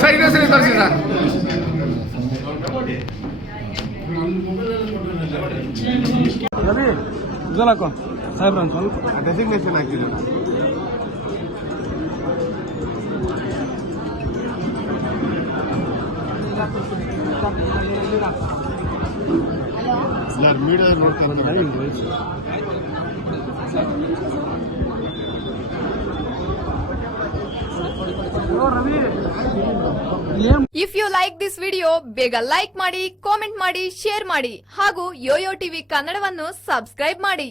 Sir ಇದೆ ಸರಿ ತೋರಿಸಿ ಸರ್. ರವಿ ಹಾಕೋ ಸಾಹೇಬ್ರ ಒಂದು ಸ್ವಲ್ಪ ಡೆಸಿಗ್ನೇಷನ್ ಹಾಕಿದ್ರು. ಮೀಡಿಯಾ ನೋಡ್ತಾರೆ. If you like this video ಬೇಗ ಲೈಕ್ ಮಾಡಿ, ಕಾಮೆಂಟ್ ಮಾಡಿ, ಶೇರ್ ಮಾಡಿ ಹಾಗೂ ಯೋಯೋ ಟಿವಿ ಕನ್ನಡವನ್ನು ಸಬ್ಸ್ಕ್ರೈಬ್ ಮಾಡಿ.